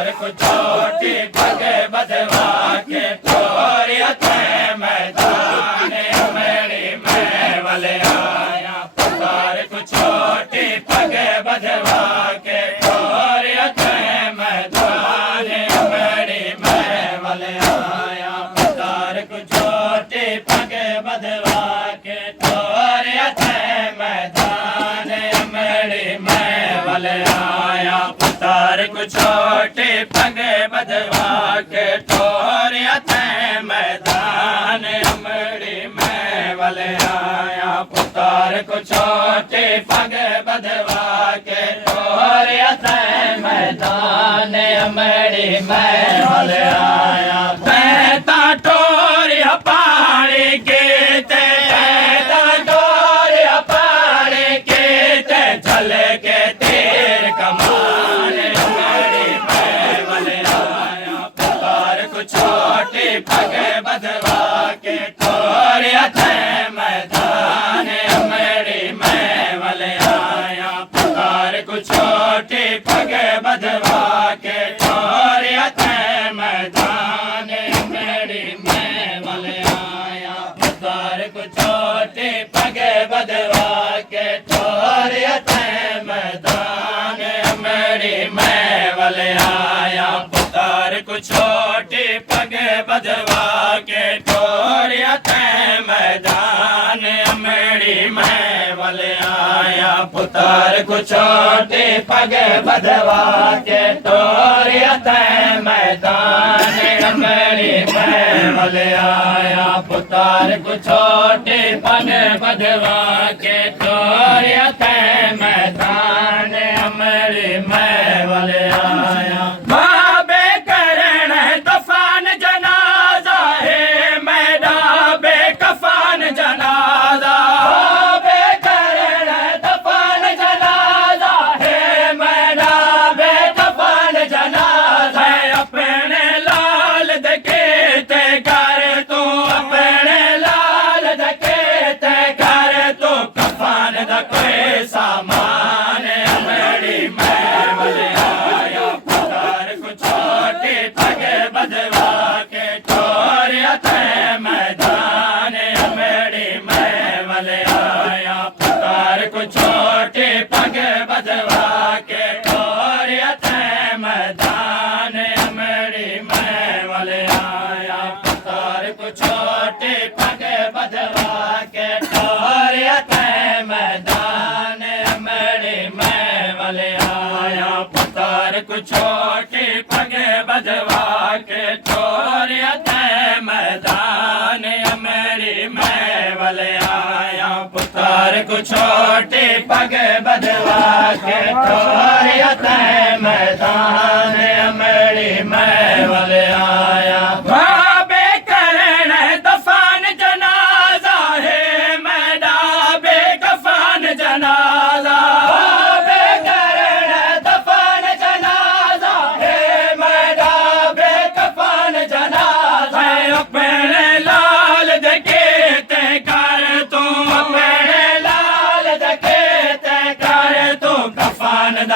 पुतार को छोटी पग बधवा के टोरिया थे मैदान मेरी मैं वाले आया पुतार को छोटी पग बधवा के टोरिया थे मैदान मेरी मैं वाले आया पुतार को छोटी पग बधवा के टोरिया थे मैदान मेरी मैं वाले आया पुतार को छोटे पग बधवा के टोरिया थे मैदान अमड़ी मैं वाले आया पुतार को छोटे पग बधवा के टोरिया थे मैदान अमड़ी मैं वाले आया पैता टोरिया पानी के पैता टोरिया पानी के चले के तेर कमान छोटे पग बधवा के टोरिया थे मैदान मेरी मैं वाले आया पुतार को छोटे पग बधवा के टोरिया थे मैदान मेरी मैं वाले आया पुतार को छोटे पग बधवा के टोरिया थे मैदान मेरी मैं वाले आया पुतार को छोटे पग बधवा के टोरिया थे मैदान मेरी मैं वाले आया पुतार को छोटे पग बधवा के टोरिया थे मैदान मेरी मैं वाले आया पुतार को छोटे पग बधवा के टोरिया थे मैदान मेरी मैं वाले आया सामान अमड़ी मैं वाले आया पुतार को छोटे पग बधवा के टोरिया थे मैदान अमड़ी मैं वाले आया पुतार को छोटे पग बधवा के टोरिया थे मैदान अमड़ी मैं वाले आया पुतार को छोटे पग बधवा के टोरिया थे मैदान मैं वाले आया पुतार को छोटे पग बधवा के टोरिया थे मैदान मेरी मैं वाले आया पुतार को छोटे पग बधवा के टोरिया थे मैदान मेरी मैं वाले आया भाबे करण दफान जनाजा है मैडा बेकफान जनाजा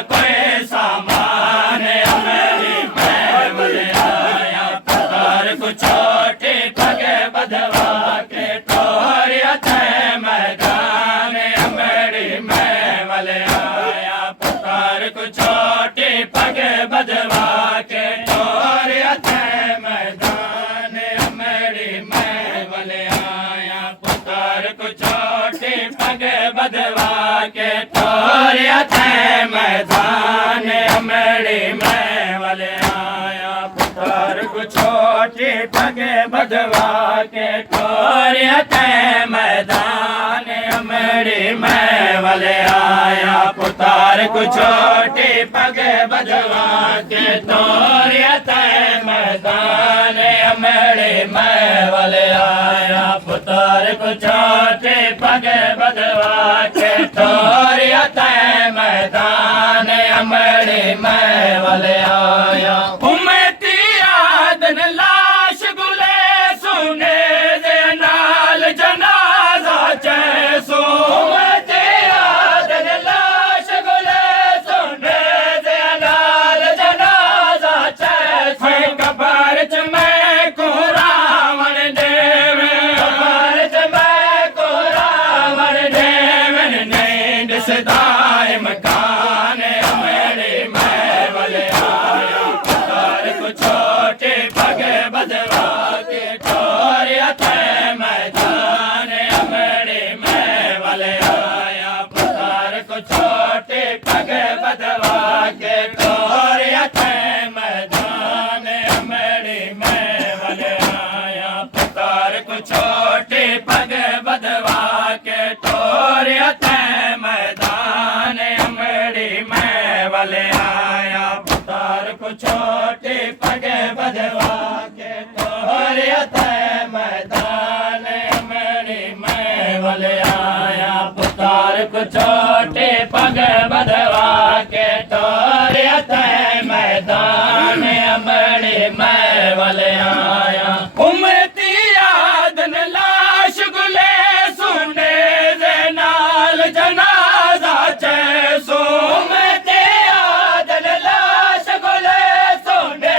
कोई सामान मेरी मैं वाले आया पुतार को छोटे पग बधवा के टोरिया थे मैदान मेरी मैं वाले आया पुतार को छोटे पग बधवा के टोरिया थे मैदान मेरी मैं वाले आया पुतार को छोटे पग बधवा के टोरिया थे मैदान मेरी मैं वाले आया पुतार को छोटे पग बधवा के टोरिया थे मैदान मेरी मैं वाले आया पुतार को छोटे पग बधवा के टोरिया थे मैदान मेरी मैं वाले आया पुतार को छोटे पग बधवा के टोरिया थे मैदान मेरी मैं वाले आया उम्मती आदन लाश गुले सुने दे नाल जनाजा चैसो उम्मती आदन लाश गुले सुने दे नाल जनाजा मैं वाले आया पुतार को छोटे पगे बधवा के तोहरे तय मैदान अमड़ी मैं वाले आया पुतार को छोटे पगे बधवा के तोहरे तय मैदान अमड़ी मैं वाले आया उमती याद न लाश गुले सुने दे नाल जनाजा चैसो उमती याद न लाश गुले सुने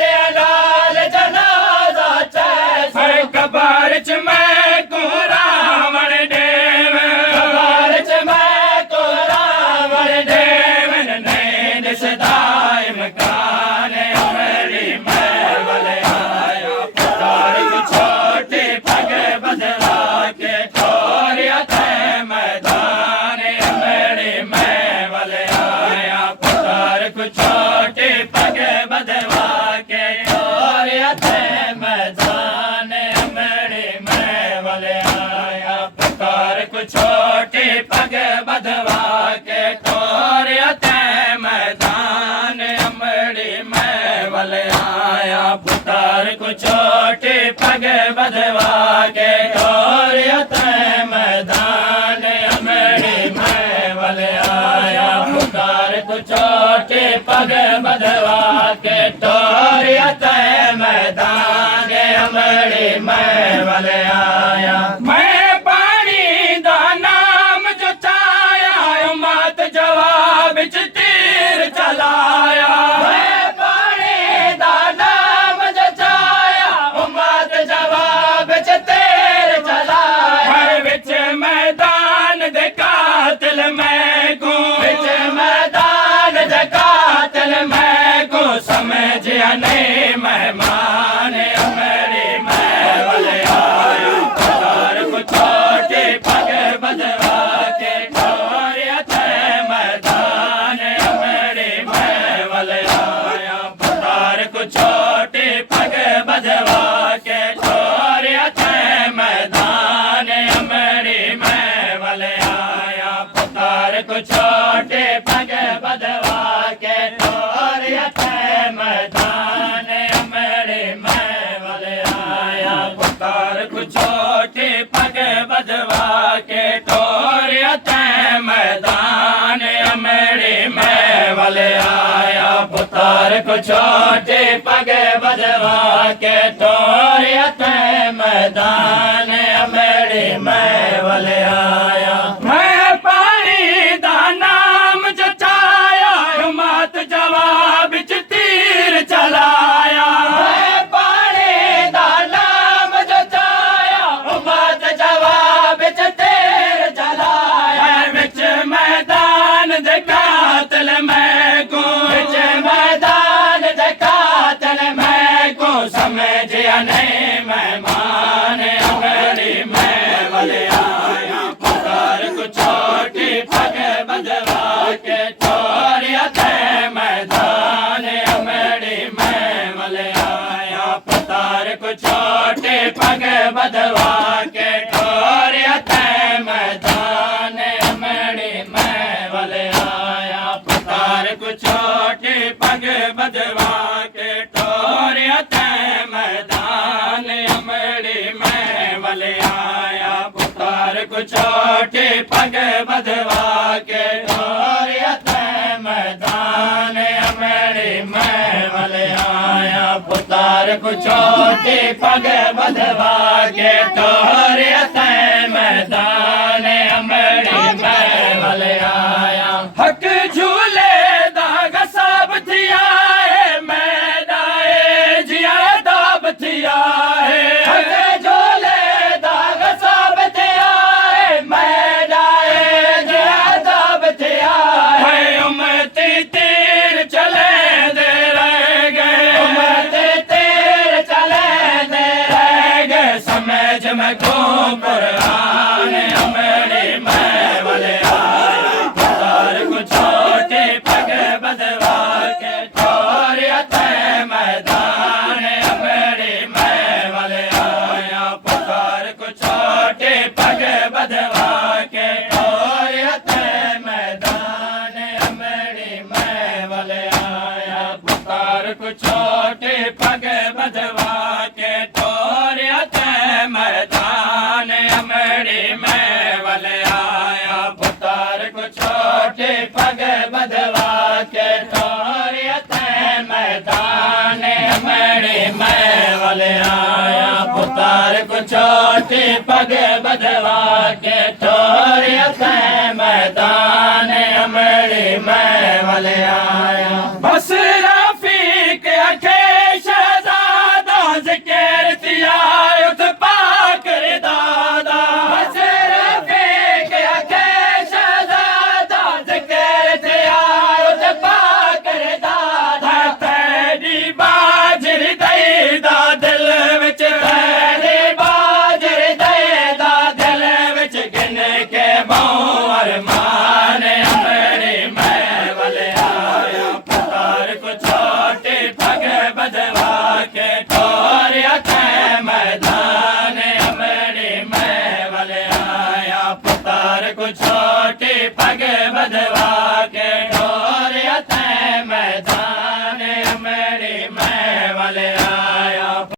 दे नाल जनाजा चैसो कबार च मैं को रावण देव कबार च मैं को रावण देव नैन सदाई मकान अमरी मैं वाले आया पुतार को छोटे पगे बधवा के तोरिया तय मैदान अमरी मैं वाले आया पुतार को छोटे पगे बधवा के तोरिया तय मैदान अमरी मैं वाले आया पुतार को छोटे पगे बधवा के तोरिया तय मैदान अमरी मैं वाले आया पुतार को छोटे पगे बधवा के तोरिया तय मैदान अमरी मैं वाले आया पुतार को छोटे पगे बधवा के तोरिया तय मैदान अमरी मैं वाले आया मैं पानी दा नाम जो चाया मात जवाब च तीर चलाया मैं पानी दा नाम जो चाया मात जवाब च तीर चलाया हर विच मैदान दे कातिल मैं को विच मैदान दे कातिल मैं को समझिया नहीं मेहमान अमरी मैं वाले आया पुतार को छोटे पगे बधवा के तोरिया तय मैदान अमरी मैं वाले आया पुतार को छोटे पगे बधवा के तोरिया तय मैदान अमरी मैं वाले आया पुतार को छोटे पगे बधवा के तोरिया तय मैदान अमरी मैं वाले आया पुतार को छोटे पगे बधवा के तोरिया तय मैदान अमरी मैं वाले आया पुतार को छोटे पगे बधवा के तोरिया तय मैदान अमरी मैं वाले आया मैं पानी दा नाम जचाया मात जवाब च तीर चलाया मैं पानी दा नाम जचाया मात जवाब च तीर चलाया विच मैदान दे कातिल मैं को विच मैदान दे कातिल मैं को समझिया नहीं मेहमान अमरी मैं वाले आया पुतार को छोटे पगे बधवा के तोरिया तय मैदान अमरी मैं वाले आया पुतार को छोटे पगे बधवा के तोरिया तय मैदान अमरी मैं वाले आया पुतार को छोटे पगे बधवा के तोरिया तय मैदान अमरी मैं वाले आया पुतार को छोटे पगे बधवा के तोरिया तय मैदान अमरी मैं वाले आया पुतार को छोटे पगे बधवा के तोरिया तय मैदान अमरी मैं वाले आया हक झूले दाग सब थिया है मैं दाए जिया दाब थिया है हक झूले दाग सब थिया है मैं दाए जिया दाब थिया है उमती तीर चले दे रह गए उमती तीर चले दे रह गए समझ में को कुरान अमरी मैं वाले आया पुतार को छोटे को छोटे पग बधवा के ठोरिया ते मैदान अमड़ी में वल आया पुतार को छोटे पग बधवा के ठोरिया ते मैदान अमड़ी में वल आया पुतार को छोटे पग बधवा के ठोरिया ते मैदान अमड़ी में वल आया बस रफीक अखे शहजादा ज़िक्र थिया उत पाक दादा बस रफीक अखे शहजादा ज़िक्र थिया उत पाक दादा तेरी बाजर दैदा दिल विच तेरी बाजर दैदा दिल विच गिन के बार मान अमड़ी में वल आया पुतार को छोटे पग बधवा के ठोरिया ते मैदान अमड़ी में वल आया पुतार को छोटे पग बधवा के ठोरिया ते मैदान अमड़ी में वल